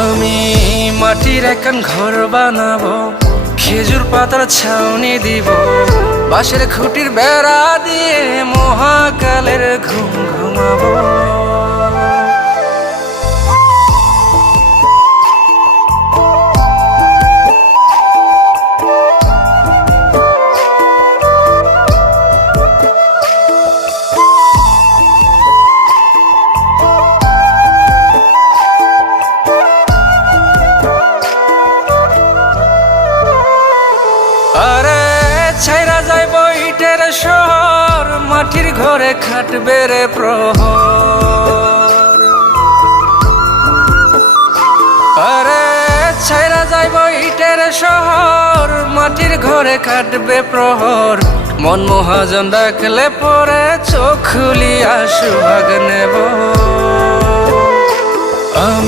আমি মাটির একখান ঘর বানাবো, খেজুর পাতার ছাউনি দিব, বাঁশের খুঁটির বেড়া দিয়ে মহাকালের ঘুম ঘুমাবো। আরে ছাইরা যাইব ইটের শহর, মাটির ঘরে খাটবে রে প্রহর। আরে ছাইরা যাইব ইটের শহর, মাটির ঘরে খাটবে প্রহর। মন মহাজন ডাকলে পরে চোখ খুলিয়া সুহাগ নেব।